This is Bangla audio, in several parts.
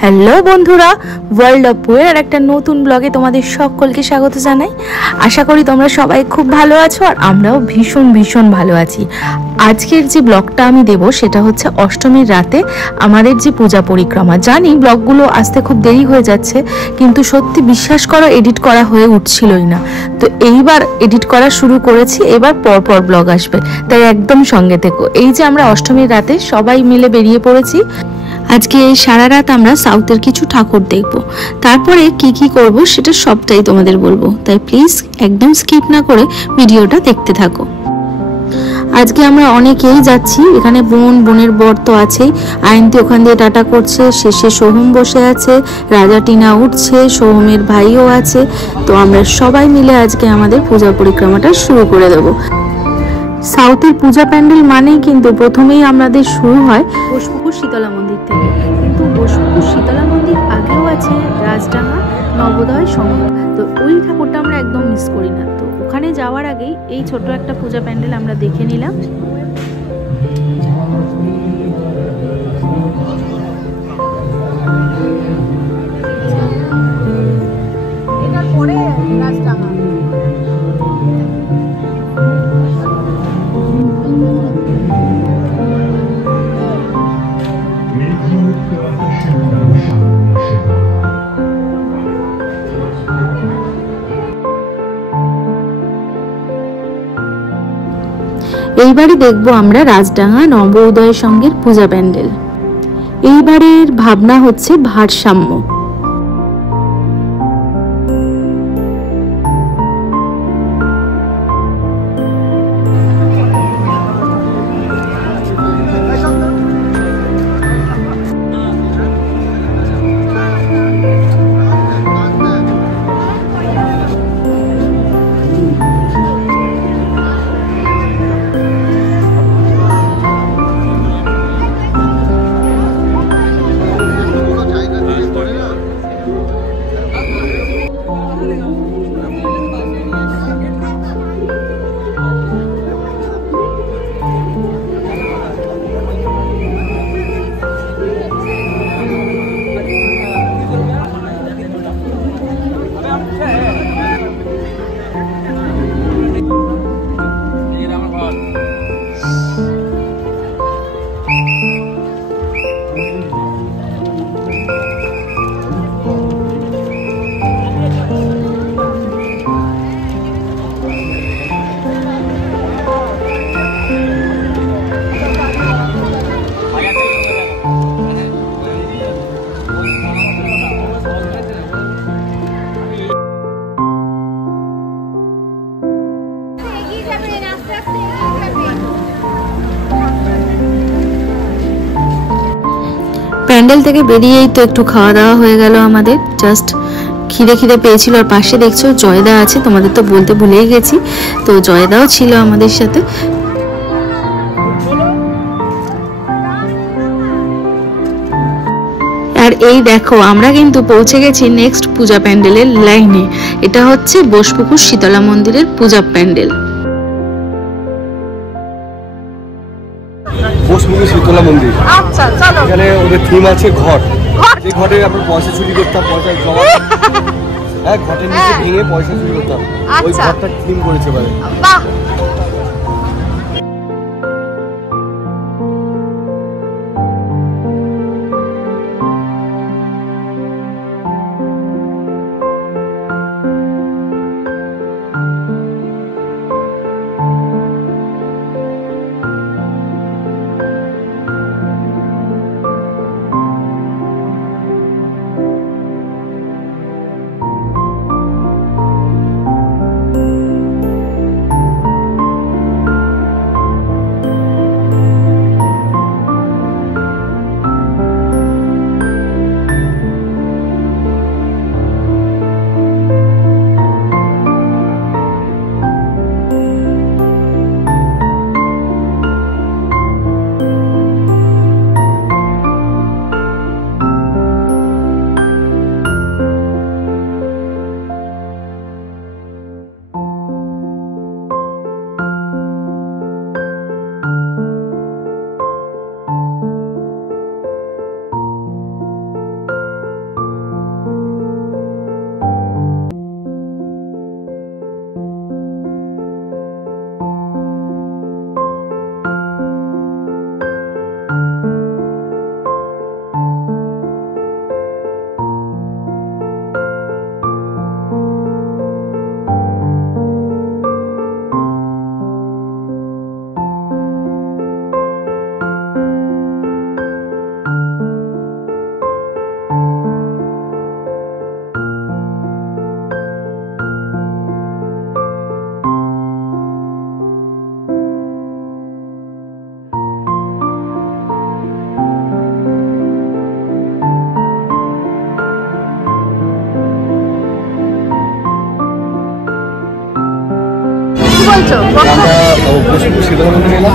হ্যালো বন্ধুরা, ওয়ার্ল্ড অফ বইয়ের একটা নতুন ব্লগে তোমাদের সকলকে স্বাগত জানাই। আশা করি তোমরা সবাই খুব ভালো আছো, আর আমরাও ভীষণ ভীষণ ভালো আছি। আজকের যে ব্লগটা আমি দেব সেটা হচ্ছে অষ্টমীর রাতে আমাদের যে পূজা পরিক্রমা। জানি ব্লগগুলো আসতে খুব দেরি হয়ে যাচ্ছে, কিন্তু সত্যি বিশ্বাস করো এডিট করা হয়ে উঠছিলই না। তো এইবার এডিট করা শুরু করেছি, এবার পরপর ব্লগ আসবে, তাই একদম সঙ্গে থেকো। এই যে আমরা অষ্টমীর রাতে সবাই মিলে বেরিয়ে পড়েছি। আজকে এই সারা রাত আমরা সাউথের কিছু ঠাকুর দেখব, তারপরে কি কি করব সেটা সবটাই তোমাদের বলবো, তাই প্লিজ একদম স্কিপ না করে ভিডিওটা দেখতে থাকো। আজকে আমরা অনেকেই যাচ্ছি, এখানে বোনের বর তো আছেই, আয়ন্তী ওখান দিয়ে টাটা করছে, শেষে সোহম বসে আছে, রাজা টিনা উঠছে, সোহমের ভাইও আছে। তো আমরা সবাই মিলে আজকে আমাদের পূজা পরিক্রমাটা শুরু করে দেবো। সাউথের পূজা প্যান্ডেল মানেই কিন্তু প্রথমেই আমাদের শুরু হয় বোসপুকুর শীতলা মন্দির থেকে, কিন্তু বোসপুকুর শীতলা মন্দির আগেও আছে রাজডাঙ্গা নবোদয় সংঘ। তো ওই ঠাকুরটা আমরা একদম মিস করি না। তো ওখানে যাওয়ার আগেই এই ছোট একটা পূজা প্যান্ডেল আমরা দেখে নিলাম। এটার পরে রাজডাঙ্গা। এইবারই দেখবো আমরা রাজডাঙ্গা নবোদয় সংঘের পূজা প্যান্ডেল। এইবারের ভাবনা হচ্ছে ভারসাম্য। প্যান্ডেল থেকে বেরিয়েই তো একটু খাওয়া দাওয়া হয়ে গেল আমাদের, জাস্ট খিদে পেয়েছিল। আর পাশে দেখছো জয়দা আছে, তোমাদের তো বলতে ভুলেই গেছি, তো জয়দাও ছিল আমাদের সাথে। আর এই দেখো আমরা কিন্তু পৌঁছে গেছি নেক্সট পূজা প্যান্ডেলের লাইনে। এটা হচ্ছে বোসপুকুর শীতলা মন্দিরের পূজা প্যান্ডেল। বোসপুকুর শীতলা মন্দির, আচ্ছা চলো। এখানে ওদের থিম আছে ঘট। এই ঘটে আমরা পয়সা চুরি করতাম, পয়সা জমা হ্যাঁ ঘটের নিচে ভেঙে পয়সা চুরি করতাম, ওই ঘরটা থিম করেছে এবারে। বাহ। যাচ্ছো? আমরা বসুপুর শীতলা মন্দিরে এলাম।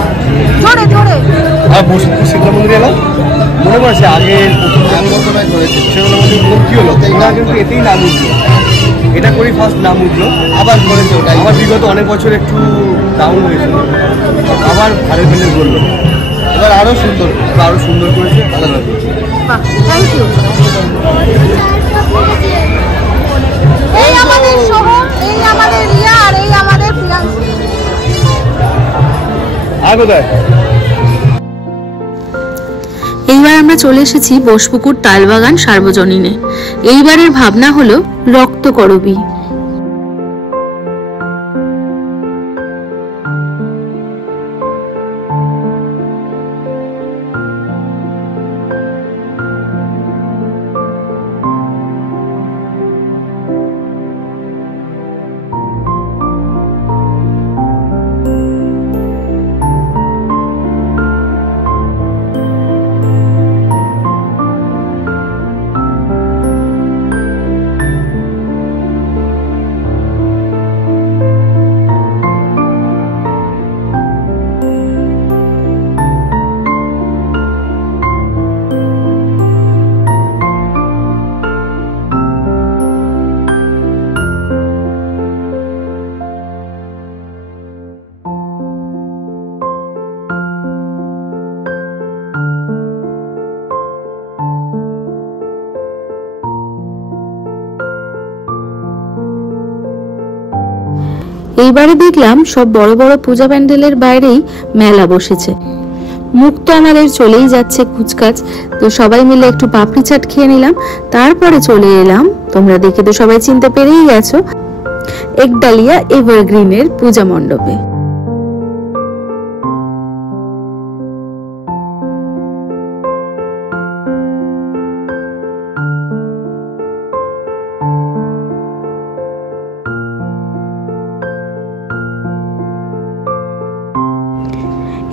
জোরে জোরে। বসুপুর শীতলা মন্দিরে এলাম। মনে পড়ছে আগে শীতলা মন্দির কি হলো, না কিন্তু এতেই নাম উঠলো, এটা করি ফার্স্ট নাম উঠলো, আবার করেছে ওটা। আবার বিগত অনেক বছর একটু ডাউন হয়েছিল, আবার ঘাড়ের পেলে করলো, এবার আরো সুন্দর করেছে, আলাদা করেছে। Thank you. এই আমাদের শহর, এই আমাদের রিয়া, আর এই আমাদের প্রিয়াঙ্কা। আর কোথায়? এইবার আমরা চলে এসেছি বোসপুকুর তালবাগান সার্বজনীনে। এইবারের ভাবনা হলো রক্ত করবী। এইবারে দেখলাম সব বড় বড় পূজা প্যান্ডেলের বাইরেই মেলা বসেছে। মুখ তো আমাদের চলেই যাচ্ছে কুচকাচ, তো সবাই মিলে একটু পাপড়ি চাট খেয়ে নিলাম। তারপরে চলে এলাম, তোমরা দেখে তো সবাই চিনতে পেরেই গেছো, একডালিয়া এভারগ্রিনের পূজা মণ্ডপে।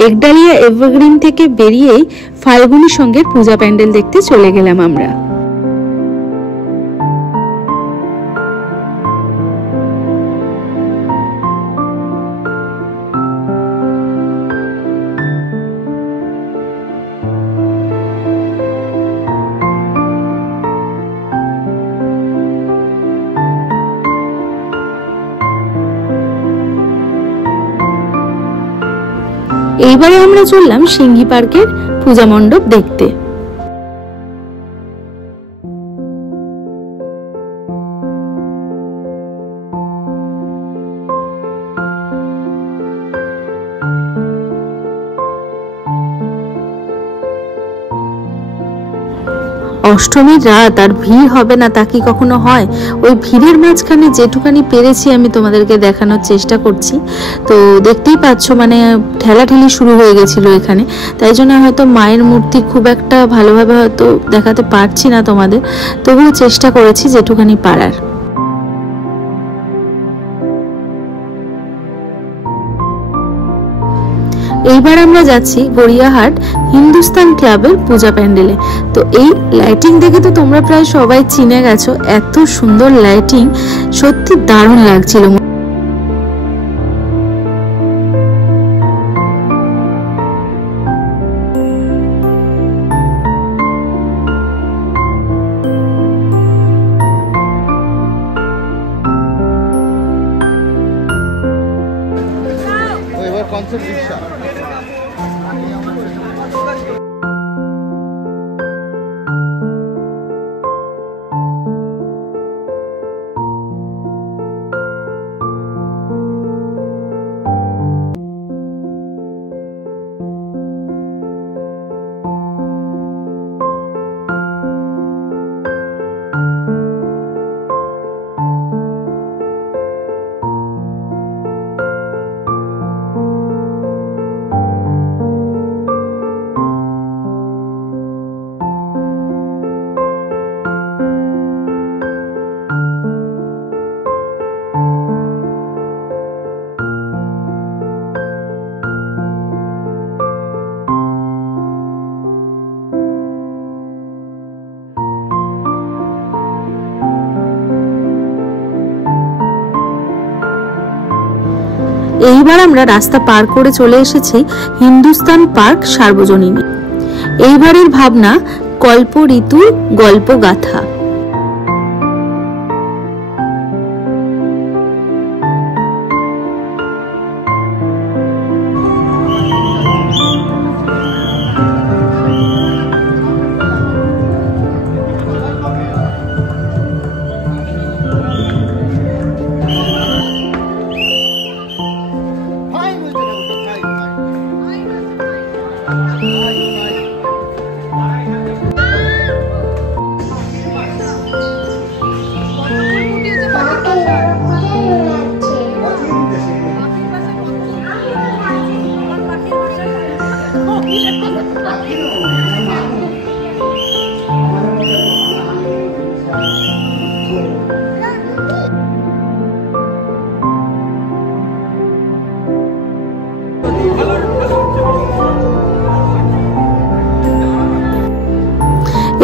একডালিয়া এভারগ্রিন থেকে বেরিয়েই ফাল্গুনী সঙ্গের পূজা প্যান্ডেল দেখতে চলে গেলাম আমরা। এইবারে আমরা চললাম সিংহি পার্কের পূজা মণ্ডপ দেখতে। অষ্টমীর রাত আর ভিড় হবে না তা কি কখনো হয়? ওই ভিড়ের মাঝখানে যেটুখানি পেরেছি আমি তোমাদেরকে দেখানোর চেষ্টা করছি। তো দেখতেই পাচ্ছ মানে ঠেলাঠেলি শুরু হয়ে গেছিল এখানে, তাই জন্য হয়তো মায়ের মূর্তি খুব একটা ভালোভাবে হয়তো দেখাতে পারছি না তোমাদের, তবুও চেষ্টা করেছি যেটুখানি পারার। এইবার আমরা যাচ্ছি গড়িয়াহাট হিন্দুস্তান ক্লাবের পূজা প্যান্ডেলে। তো এই লাইটিং দেখে তো তোমরা প্রায় সবাই চিনে গেছো, এত সুন্দর লাইটিং, সত্যি দারুণ লাগছিল। এবার কনসেপ্ট রিক্সা। এইবার আমরা রাস্তা পার করে চলে এসেছি হিন্দুস্তান পার্ক সার্বজনীনে। এইবারের ভাবনা কল্প ঋতুর গল্প গাথা।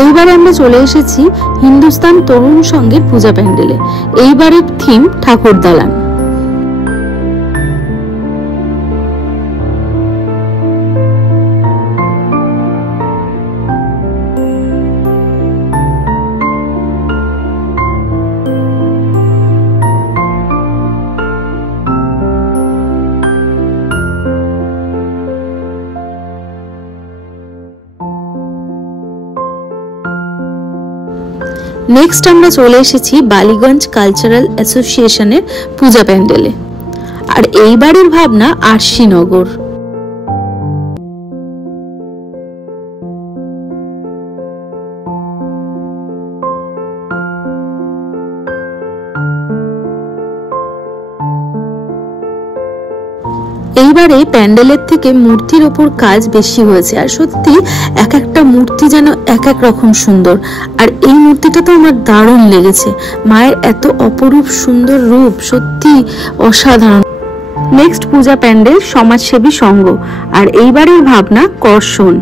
এইবারে আমরা চলে এসেছি হিন্দুস্তান তরুণ সংঘের পূজা প্যান্ডেলে। এইবারের থিম ঠাকুর দালান। নেক্সট আমরা চলে এসেছি বালিগঞ্জ কালচারাল অ্যাসোসিয়েশনের পূজা প্যান্ডেলে। আর এইবারের ভাবনা আরশিনগর। এইবারে প্যান্ডেলের থেকে মূর্তির ওপর কাজ বেশি হয়েছে, আর সত্যি এক একটা মূর্তি যেন এক এক রকম সুন্দর। আর এই মূর্তিটা তো আমার দারুণ লেগেছে, মায়ের এত অপরূপ সুন্দর রূপ, সত্যি অসাধারণ। নেক্সট পূজা প্যান্ডেল সমাজসেবী সংঘ। আর এইবারের ভাবনা কর্ষণ।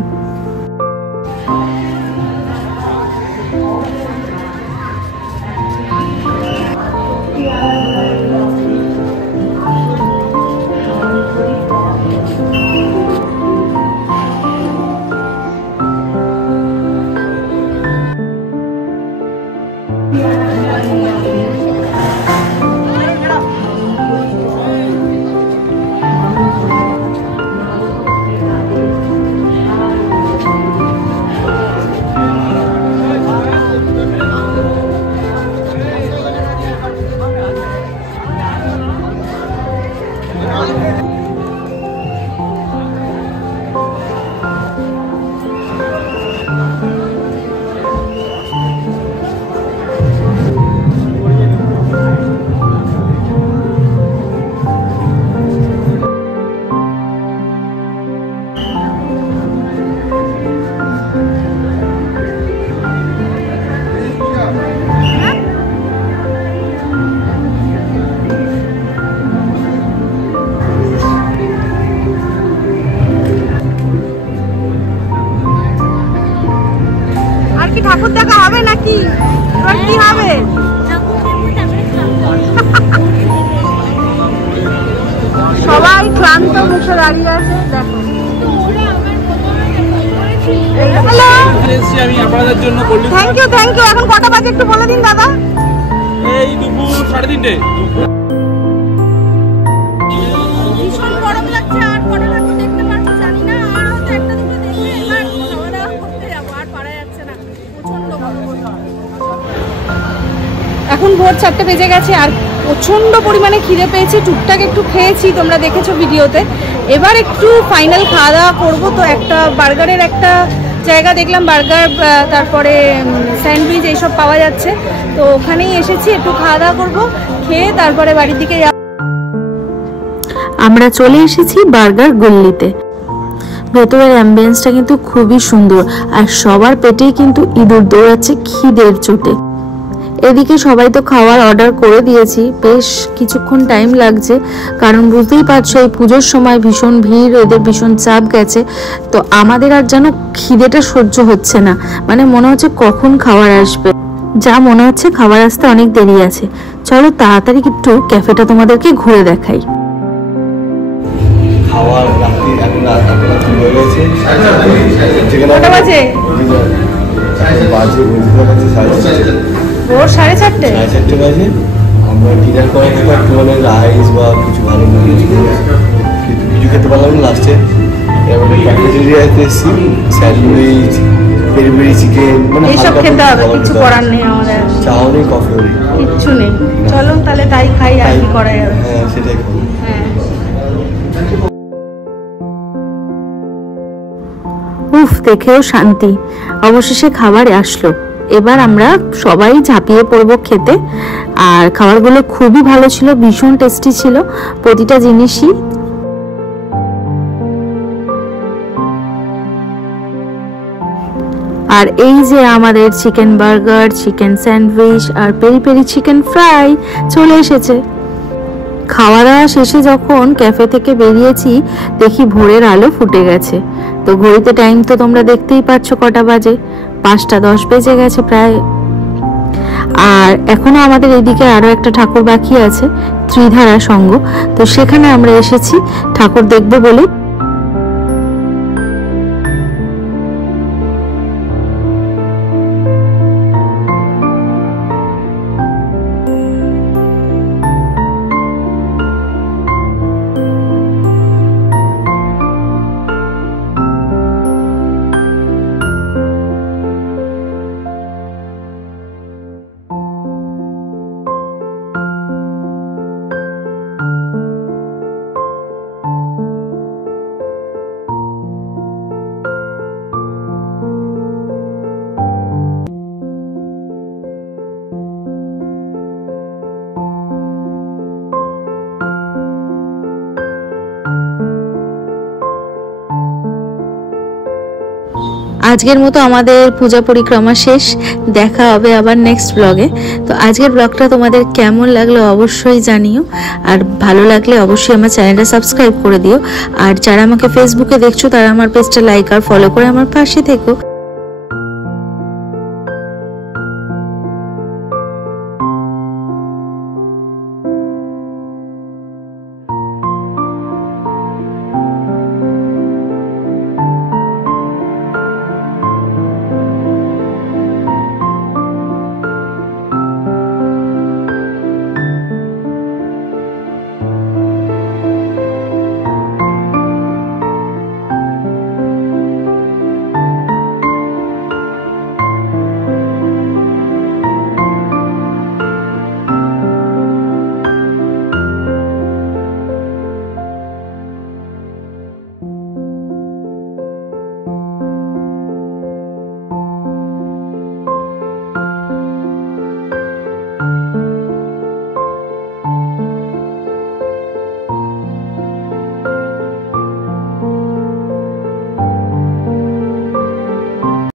ঠাকুর দেখা হবে নাকি? কি হবে? সবাই ক্লান্ত মুখে দাঁড়িয়ে আছে, দেখো। Thank you thank you. এখন কটা বাজে একটু বলে দিন দাদা। এই দুপুর 3:30। ভীষণ গরম লাগছে, আর কটা ঠাকুর দেখতে পারবো জানি না, আর হয়তো একটা দুটো দেখে এবার খাওয়া দাওয়া করতে যাবো, আর পারা যাচ্ছে না, প্রচন্ড গরম। এখন ভোর 4টে বেজে গেছে, আর প্রচন্ড পরিমাণে খিদে পেয়েছি। টুকটাক একটু খেয়েছি, তোমরা দেখেছো ভিডিওতে। এবার একটু ফাইনাল খাওয়া দাওয়া করবো। তো একটা বার্গারের একটা জায়গা দেখলাম, বার্গার তারপরে স্যান্ডউইচ এইসব পাওয়া যাচ্ছে, তো ওখানেই এসেছি। একটু খাওয়া দাওয়া করবো, খেয়ে তারপরে বাড়ির দিকে যাব। আমরা চলে এসেছি বার্গার গল্লিতে। ভেতরের অ্যাম্বিয়েন্সটা কিন্তু খুবই সুন্দর, আর সবার পেটেই কিন্তু ইঁদুর দৌড়াচ্ছে খিদের চোটে। এদিকে সবাই তো খাওয়ার অর্ডার করে দিয়েছি, বেশ কিছুক্ষণ টাইম লাগছে, কারণ বুঝতেই পারছো এই পুজোর সময় ভীষণ ভিড়, এদের ভীষণ চাপ গেছে। তো আমাদের আর যেন খিদেটা সহ্য হচ্ছে না, মানে মনে হচ্ছে কখন খাবার আসবে, যা মনে হচ্ছে খাবার আসতে অনেক দেরি আছে। চলো তাড়াতাড়ি একটু ক্যাফেটা তোমাদেরকে ঘুরে দেখাই। খাওয়ার রাত্রি এখন রাত্রি হয়ে গেছে, যেখানে কটা বাজে? বাজে বন্ধুদের কাছে 4:30, ভোর 4:30। 4:30 বাজে। আমরা ডিনার করে একটু মানে রাইস বা কিছু ভালো কিছু খেতে পারলাম না। লাস্টে ক্যাফেটেরিয়াতে এসেছি, স্যান্ডউইচ, পেরি পেরি চিকেন, মানে এইসব খেতে হবে, কিছু করার নেই আমাদের, চাও নেই, কফিও নেই, কিচ্ছু নেই। চলো তাহলে তাই খাই, আর কি করা যাবে। হ্যাঁ সেটাই খাবো। হ্যাঁ। উফ, দেখেও শান্তি। অবশেষে খাবারে আসলো। এবার আমরা সবাই ঝাঁপিয়ে পড়বো খেতে। আর খাবারগুলো খুবই ভালো ছিল, ভীষণ টেস্টি ছিল প্রতিটা জিনিসই। আর এই যে আমাদের চিকেন বার্গার, চিকেন স্যান্ডউইচ আর পেরি পেরি চিকেন ফ্রাই চলে এসেছে। খাওয়া দাওয়া শেষে যখন ক্যাফে থেকে বেরিয়েছি, দেখি ভোরের আলো ফুটে গেছে। তো ঘড়িতে টাইম তো তোমরা দেখতেই পাচ্ছ কটা বাজে, 5:10 বেজে গেছে প্রায়। আর এখনো আমাদের এদিকে আরো একটা ঠাকুর বাকি আছে, ত্রিধারা সংঘ। তো সেখানে আমরা এসেছি ঠাকুর দেখবো বলে। আজকের মতো আমাদের পূজা পরিক্রমা শেষ। দেখা হবে আবার নেক্সট ব্লগে। তো আজকের ব্লগটা তোমাদের কেমন লাগলো অবশ্যই জানিও, আর ভালো লাগলে অবশ্যই আমার চ্যানেলটা সাবস্ক্রাইব করে দিও। আর যারা আমাকে ফেসবুকে দেখছো তারা আমার পেজটা লাইক আর ফলো করে আমার পাশে থেকো।